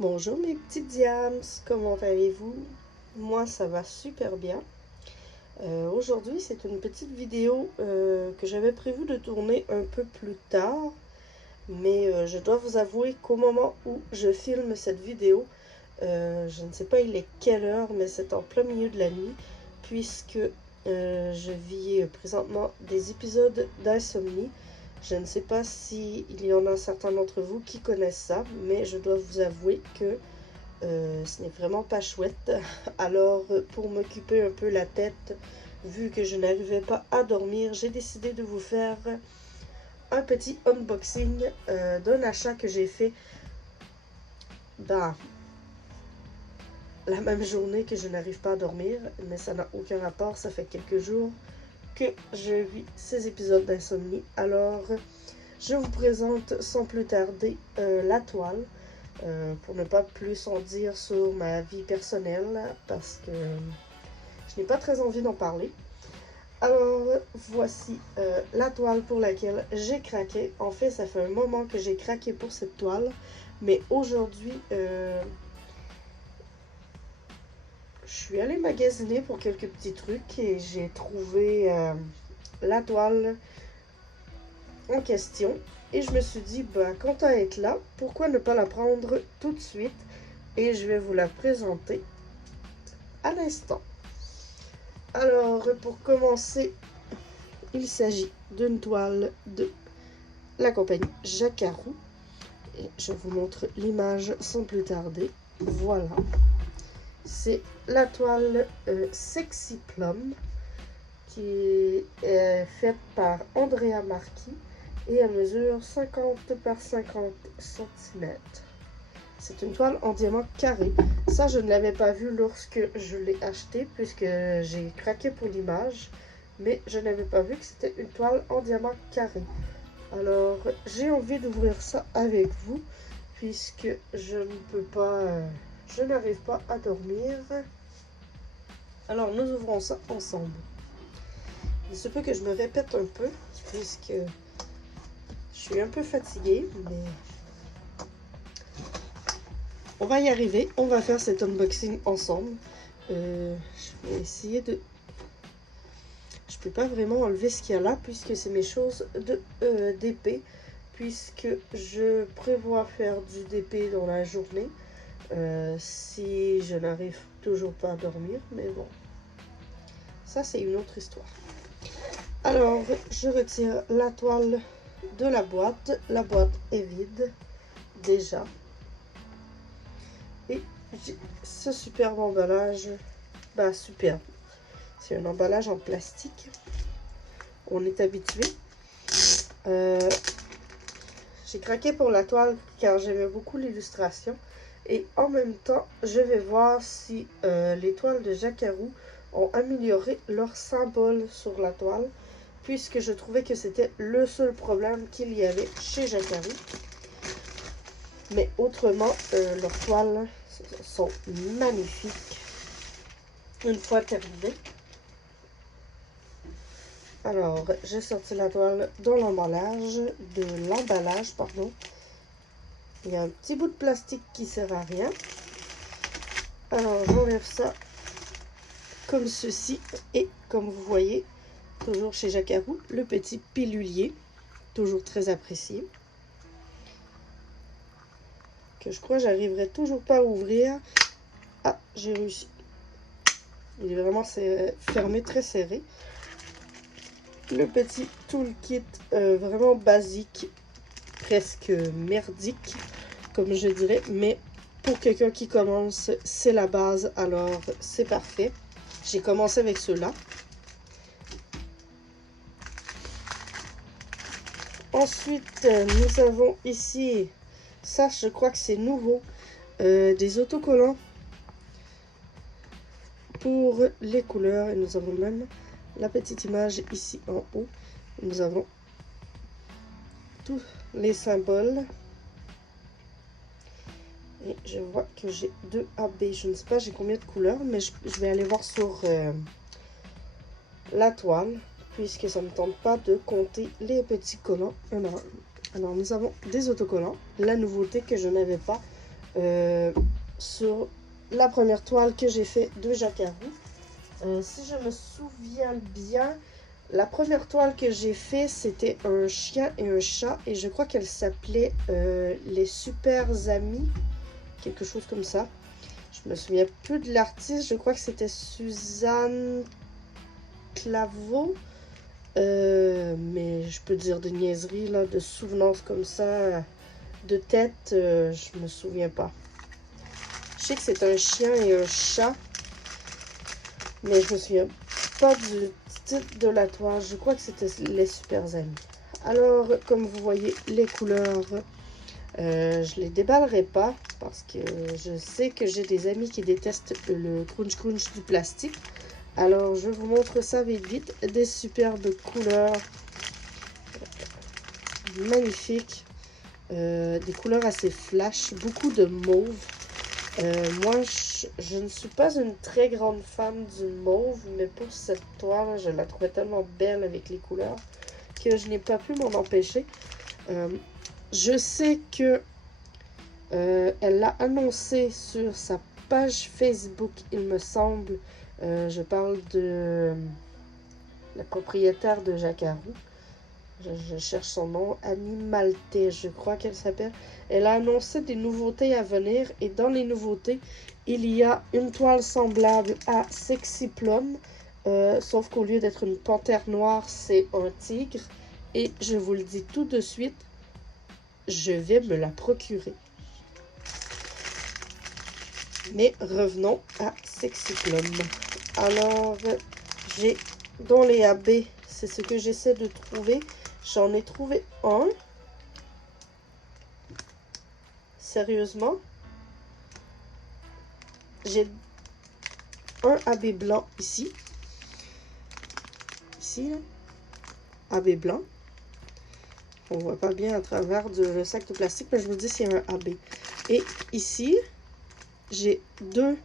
Bonjour mes petits diams, comment allez-vous? Moi ça va super bien. Aujourd'hui c'est une petite vidéo que j'avais prévu de tourner un peu plus tard, mais je dois vous avouer qu'au moment où je filme cette vidéo, je ne sais pas il est quelle heure, mais c'est en plein milieu de la nuit, puisque je vis présentement des épisodes d'insomnie. Je ne sais pas s'il y en a certains d'entre vous qui connaissent ça, mais je dois vous avouer que ce n'est vraiment pas chouette. Alors, pour m'occuper un peu la tête, vu que je n'arrivais pas à dormir, j'ai décidé de vous faire un petit unboxing d'un achat que j'ai fait la même journée que je n'arrive pas à dormir, mais ça n'a aucun rapport, ça fait quelques jours que je vis ces épisodes d'insomnie. Alors, je vous présente sans plus tarder la toile. Pour ne pas plus en dire sur ma vie personnelle, parce que je n'ai pas très envie d'en parler. Alors, voici la toile pour laquelle j'ai craqué. En fait, ça fait un moment que j'ai craqué pour cette toile, mais aujourd'hui, je suis allée magasiner pour quelques petits trucs et j'ai trouvé la toile en question. Et je me suis dit, quant à être là, pourquoi ne pas la prendre tout de suite? Et je vais vous la présenter à l'instant. Alors, pour commencer, il s'agit d'une toile de la compagnie Jacquarou. Et je vous montre l'image sans plus tarder. Voilà. C'est la toile Sexy Plum qui est faite par Andrea Marchi et elle mesure 50 par 50 cm. C'est une toile en diamant carré. Ça, je ne l'avais pas vu lorsque je l'ai acheté puisque j'ai craqué pour l'image. Mais je n'avais pas vu que c'était une toile en diamant carré. Alors, j'ai envie d'ouvrir ça avec vous puisque je ne peux pas... je n'arrive pas à dormir. Alors, nous ouvrons ça ensemble. Il se peut que je me répète un peu puisque je suis un peu fatiguée, mais... on va y arriver, on va faire cet unboxing ensemble. Je vais essayer de... je peux pas vraiment enlever ce qu'il y a là puisque c'est mes choses d'épée. Puisque je prévois faire du DP dans la journée. Si je n'arrive toujours pas à dormir, mais bon. Ça, c'est une autre histoire. Alors, je retire la toile de la boîte. La boîte est vide, déjà. Et j'ai ce superbe emballage. Superbe. C'est un emballage en plastique. On est habitué. J'ai craqué pour la toile car j'aimais beaucoup l'illustration. Et en même temps, je vais voir si les toiles de Jacquarou ont amélioré leur symbole sur la toile. Puisque je trouvais que c'était le seul problème qu'il y avait chez Jacquarou. Mais autrement, leurs toiles sont magnifiques. Une fois terminé. Alors, j'ai sorti la toile de l'emballage, Il y a un petit bout de plastique qui sert à rien. Alors, j'enlève ça comme ceci. Et comme vous voyez, toujours chez Jacquarou, le petit pilulier, toujours très apprécié. Que je crois que j'arriverai toujours pas à ouvrir. Ah, j'ai réussi. Il est vraiment fermé, très serré. Le petit toolkit vraiment basique, presque merdique, comme je dirais. Mais pour quelqu'un qui commence, c'est la base, alors c'est parfait. J'ai commencé avec ceux-là. Ensuite, nous avons ici, ça je crois que c'est nouveau, des autocollants pour les couleurs. Et nous avons même la petite image ici en haut. Nous avons tous les symboles. Et je vois que j'ai 2 AB. Je ne sais pas j'ai combien de couleurs, mais je vais aller voir sur la toile, puisque ça ne me tente pas de compter les petits collants un à un. Alors nous avons des autocollants, la nouveauté que je n'avais pas sur la première toile que j'ai fait de Jacquarou. Si je me souviens bien, la première toile que j'ai fait, c'était un chien et un chat. Et je crois qu'elle s'appelait Les Super Amis. Quelque chose comme ça. Je me souviens plus de l'artiste. Je crois que c'était Suzanne Claveau. Mais je peux dire des niaiseries, là, de souvenance comme ça. De tête, je me souviens pas. Je sais que c'est un chien et un chat. Mais je me souviens pas du titre de la toile. Je crois que c'était Les Super Amis. Alors, comme vous voyez, les couleurs, je les déballerai pas parce que je sais que j'ai des amis qui détestent le crunch du plastique. Alors, je vous montre ça vite vite. Des superbes couleurs magnifiques. Des couleurs assez flash. Beaucoup de mauve. Moi, je ne suis pas une très grande fan du mauve, mais pour cette toile, je la trouvais tellement belle avec les couleurs que je n'ai pas pu m'en empêcher. Je sais que elle l'a annoncé sur sa page Facebook, il me semble. Je parle de la propriétaire de Jacquarou. Je cherche son nom, Annie Maltais, je crois qu'elle s'appelle. Elle a annoncé des nouveautés à venir et dans les nouveautés, il y a une toile semblable à Sexy Plum, sauf qu'au lieu d'être une panthère noire, c'est un tigre. Et je vous le dis tout de suite, je vais me la procurer. Mais revenons à Sexy Plum. Alors, j'ai dans les AB, c'est ce que j'essaie de trouver. J'en ai trouvé un. Sérieusement. J'ai un AB blanc ici. Ici, là. AB blanc. On voit pas bien à travers le sac de plastique, mais je vous dis c'est un AB. Et ici, j'ai deux.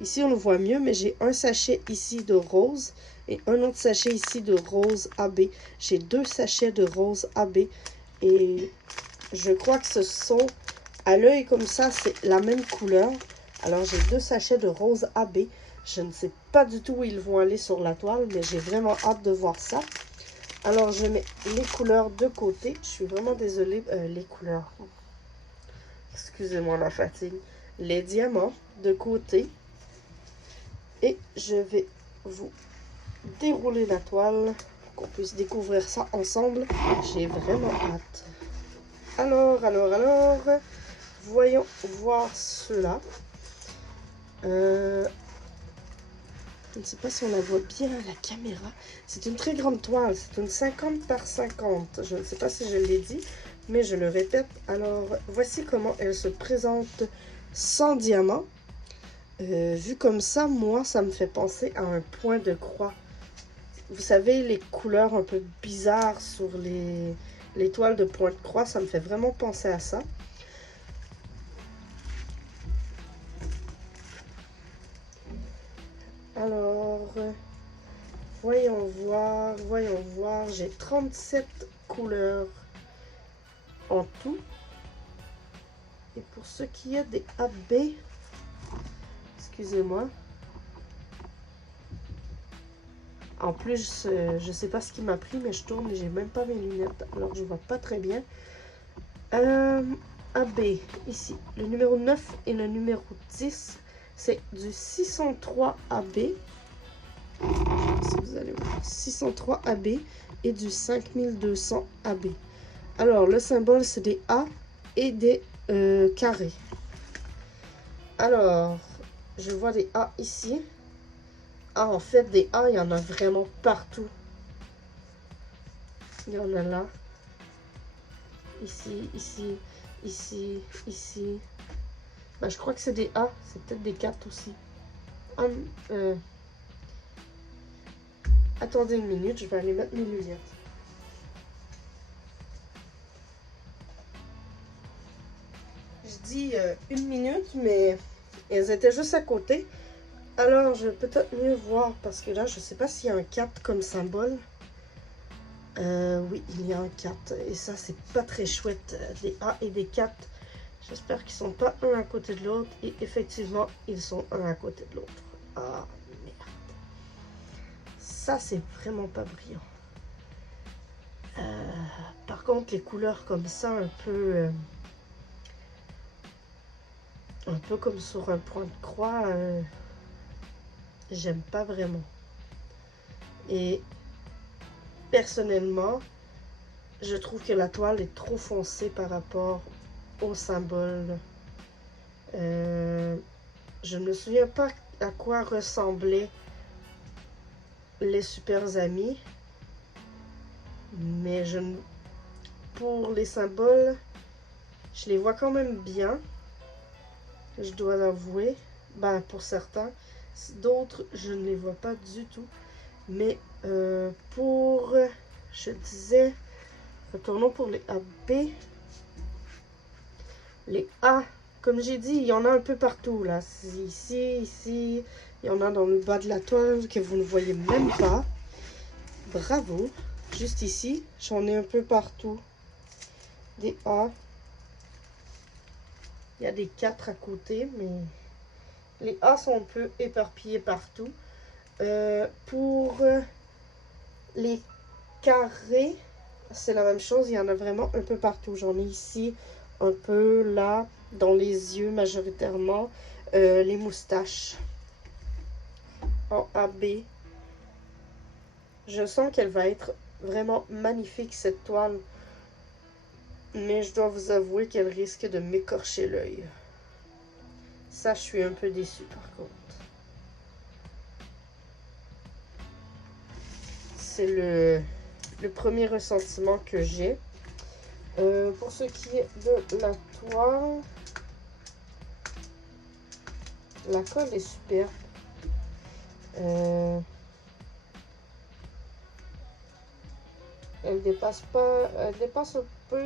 Ici, on le voit mieux, mais j'ai un sachet ici de rose et un autre sachet ici de rose AB. J'ai deux sachets de rose AB et je crois que ce sont, à l'œil comme ça, c'est la même couleur. Alors, j'ai deux sachets de rose AB. Je ne sais pas du tout où ils vont aller sur la toile, mais j'ai vraiment hâte de voir ça. Alors, je mets les couleurs de côté. Je suis vraiment désolée, les couleurs. Excusez-moi la fatigue. Les diamants de côté. Et je vais vous dérouler la toile pour qu'on puisse découvrir ça ensemble. J'ai vraiment hâte. Alors, voyons voir cela. Je ne sais pas si on la voit bien à la caméra. C'est une très grande toile. C'est une 50 par 50. Je ne sais pas si je l'ai dit, mais je le répète. Alors, voici comment elle se présente sans diamant. Vu comme ça, moi, ça me fait penser à un point de croix. Vous savez, les couleurs un peu bizarres sur les toiles de point de croix, ça me fait vraiment penser à ça. Alors, voyons voir. J'ai 37 couleurs en tout. Et pour ce qui est des AB, excusez-moi. En plus, je sais pas ce qui m'a pris, mais je tourne et j'ai même pas mes lunettes. Alors, je vois pas très bien. AB, ici. Le numéro 9 et le numéro 10, c'est du 603 AB. Si vous allez voir. 603 AB et du 5200 AB. Alors, le symbole, c'est des A et des carrés. Alors, je vois des A ici. Ah, en fait, des A, il y en a vraiment partout. Il y en a là. Ici, ici, ici, ici. Ben, je crois que c'est des A. C'est peut-être des 4 aussi. Attendez une minute, je vais aller mettre mes lunettes. Je dis une minute, mais elles étaient juste à côté. Alors, je vais peut-être mieux voir, parce que là, je ne sais pas s'il y a un 4 comme symbole. Oui, il y a un 4. Et ça, c'est pas très chouette. Des A et des 4. J'espère qu'ils sont pas un à côté de l'autre. Et effectivement, ils sont un à côté de l'autre. Ah, merde. Ça, c'est vraiment pas brillant. Par contre, les couleurs comme ça, un peu comme sur un point de croix, j'aime pas vraiment. Et personnellement, je trouve que la toile est trop foncée par rapport au symbole. Je ne me souviens pas à quoi ressemblaient les super amis, mais pour les symboles, je les vois quand même bien, je dois l'avouer. Ben, pour certains, d'autres, je ne les vois pas du tout. Mais je disais, retournons pour les AB. Les A, comme j'ai dit, il y en a un peu partout, là. Ici, il y en a dans le bas de la toile que vous ne voyez même pas. Bravo. Juste ici, j'en ai un peu partout. Des A. Il y a des 4 à côté, mais les A sont un peu éparpillés partout. Pour les carrés, c'est la même chose. Il y en a vraiment un peu partout. J'en ai ici, un peu là, dans les yeux majoritairement. Les moustaches. En AB. Je sens qu'elle va être vraiment magnifique, cette toile. Mais je dois vous avouer qu'elle risque de m'écorcher l'œil. Ça, je suis un peu déçue par contre. C'est le premier ressentiment que j'ai. Pour ce qui est de la toile, la colle est super. Elle dépasse un peu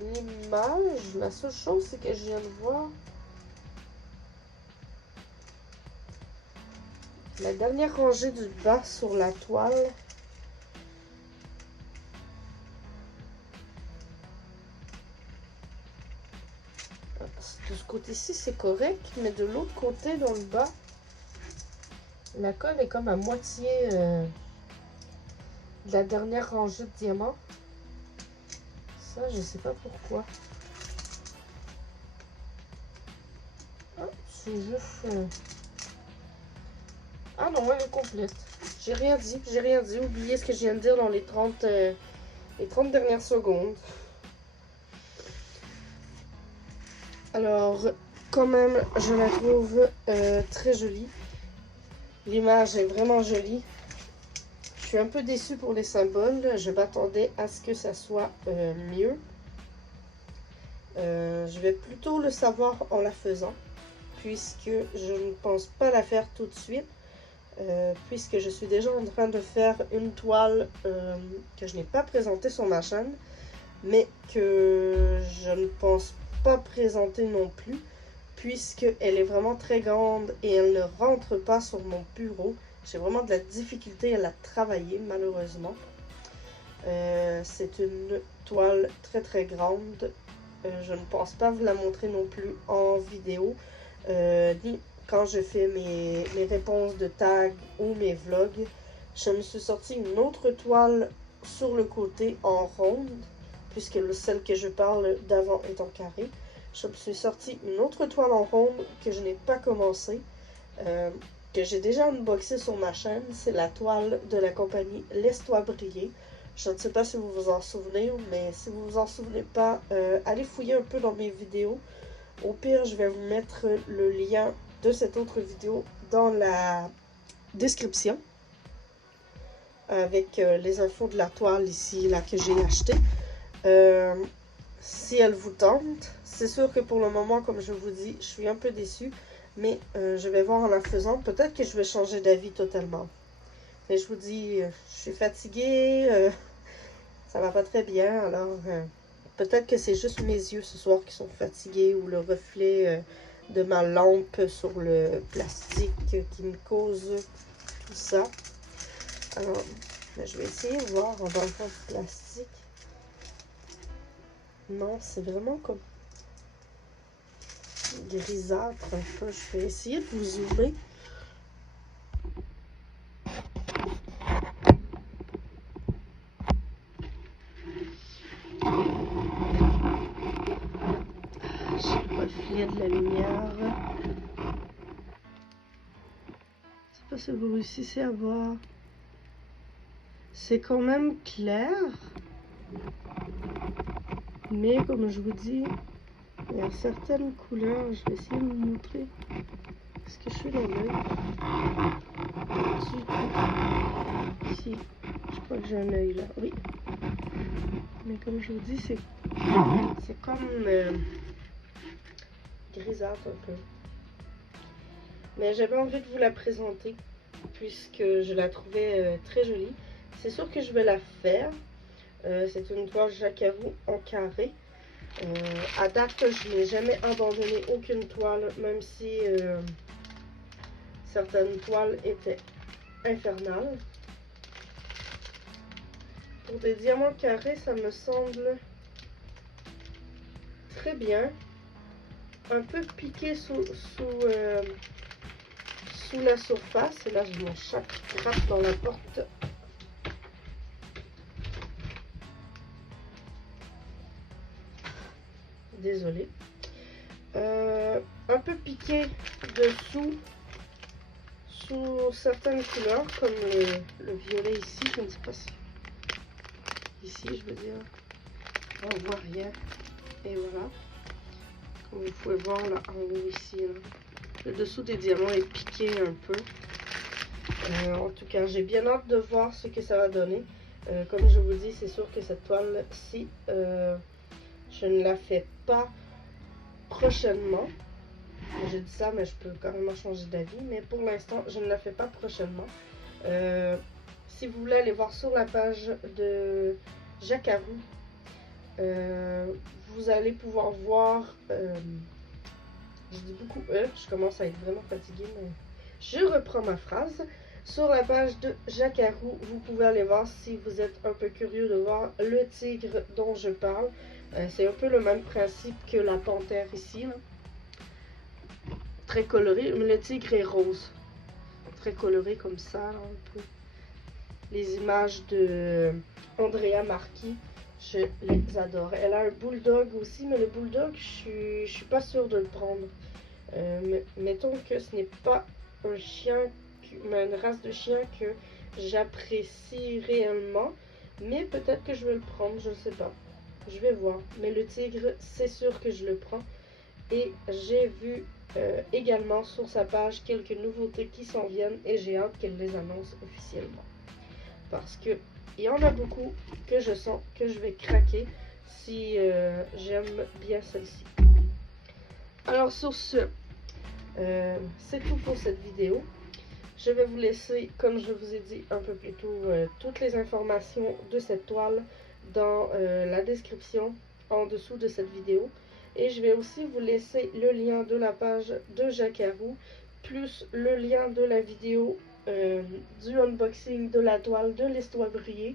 l'image. La seule chose, c'est que je viens de voir la dernière rangée du bas sur la toile. De ce côté-ci, c'est correct, mais de l'autre côté, dans le bas, la colle est comme à moitié de la dernière rangée de diamants. Ça, je sais pas pourquoi. Ah, c'est juste... Ah non, elle est complète. J'ai rien dit. Oubliez ce que je viens de dire dans les 30 dernières secondes. Alors, quand même, je la trouve très jolie. L'image est vraiment jolie. Je suis un peu déçue pour les symboles. Je m'attendais à ce que ça soit mieux. Je vais plutôt le savoir en la faisant, puisque je ne pense pas la faire tout de suite. Puisque je suis déjà en train de faire une toile que je n'ai pas présentée sur ma chaîne, mais que je ne pense pas présenter non plus, puisqu'elle est vraiment très grande et elle ne rentre pas sur mon bureau. J'ai vraiment de la difficulté à la travailler, malheureusement. C'est une toile très très grande. Je ne pense pas vous la montrer non plus en vidéo, ni quand je fais mes réponses de tag ou mes vlogs. Je me suis sorti une autre toile sur le côté en ronde, puisque celle que je parle d'avant est en carré. Je me suis sorti une autre toile en ronde que je n'ai pas commencé, que j'ai déjà unboxé sur ma chaîne. C'est la toile de la compagnie Laisse-toi briller. Je ne sais pas si vous vous en souvenez, mais si vous vous en souvenez pas, allez fouiller un peu dans mes vidéos. Au pire, je vais vous mettre le lien de cette autre vidéo dans la description, avec les infos de la toile ici, là, que j'ai acheté. Si elle vous tente, c'est sûr que pour le moment, comme je vous dis, je suis un peu déçue, mais je vais voir en la faisant. Peut-être que je vais changer d'avis totalement. Mais je vous dis, je suis fatiguée, ça va pas très bien, alors peut-être que c'est juste mes yeux ce soir qui sont fatigués ou le reflet de ma lampe sur le plastique qui me cause tout ça. Alors, je vais essayer de voir dans le fond du plastique. Non, c'est vraiment comme... grisâtre un peu. Je vais essayer de vous zoomer. J'ai le reflet de la lumière. Je sais pas si vous réussissez à voir. C'est quand même clair. Mais comme je vous dis, il y a certaines couleurs. Je vais essayer de vous montrer. Est-ce que je suis dans l'œil? Ici, je crois que j'ai un œil là. Oui. Mais comme je vous dis, c'est comme grisâtre un peu. Mais j'avais envie de vous la présenter puisque je la trouvais très jolie. C'est sûr que je vais la faire. C'est une toile Jacquarou en carré. À date, je n'ai jamais abandonné aucune toile, même si certaines toiles étaient infernales. Pour des diamants carrés, ça me semble très bien. Un peu piqué sous la surface. Et là, j'ai mon chat qui gratte dans la porte. Désolée. Un peu piqué dessous sous certaines couleurs, comme le violet ici. Je ne sais pas si... Ici, je veux dire. On voit rien. Et voilà. Comme vous pouvez voir là en haut ici. Là. Le dessous des diamants est piqué un peu. En tout cas, j'ai bien hâte de voir ce que ça va donner. Comme je vous dis, c'est sûr que cette toile-ci, je ne la fais pas prochainement. J'ai dit ça, mais je peux quand même changer d'avis. Mais pour l'instant, je ne la fais pas prochainement. Si vous voulez aller voir sur la page de Jacquarou, vous allez pouvoir voir... je dis beaucoup je commence à être vraiment fatiguée, mais je reprends ma phrase. Sur la page de Jacquarou, vous pouvez aller voir si vous êtes un peu curieux de voir le tigre dont je parle. C'est un peu le même principe que la panthère ici. Là. Très coloré, mais le tigre est rose. Très coloré comme ça, là, un peu. Les images de Andrea Marchi, je les adore. Elle a un bulldog aussi, mais le bulldog, je suis pas sûre de le prendre. Mettons que ce n'est pas un chien, une race de chien que j'apprécie réellement, mais peut-être que je vais le prendre, je ne sais pas. Je vais voir. Mais le tigre, c'est sûr que je le prends. Et j'ai vu également sur sa page quelques nouveautés qui s'en viennent et j'ai hâte qu'elle les annonce officiellement. Parce que il y en a beaucoup que je sens que je vais craquer si j'aime bien celle-ci. Alors sur ce, c'est tout pour cette vidéo. Je vais vous laisser, comme je vous ai dit un peu plus tôt, toutes les informations de cette toile dans la description en dessous de cette vidéo. Et je vais aussi vous laisser le lien de la page de Jacquarou, plus le lien de la vidéo du unboxing de la toile de l'Histoire brillée,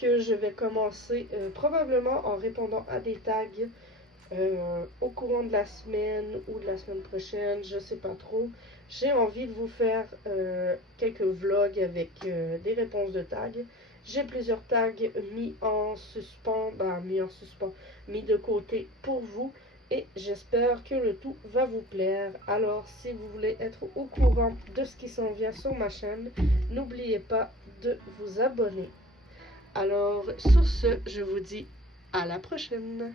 que je vais commencer probablement en répondant à des tags au courant de la semaine ou de la semaine prochaine, je sais pas trop. J'ai envie de vous faire quelques vlogs avec des réponses de tags. J'ai plusieurs tags mis en suspens, mis de côté pour vous. Et j'espère que le tout va vous plaire. Alors, si vous voulez être au courant de ce qui s'en vient sur ma chaîne, n'oubliez pas de vous abonner. Alors, sur ce, je vous dis à la prochaine.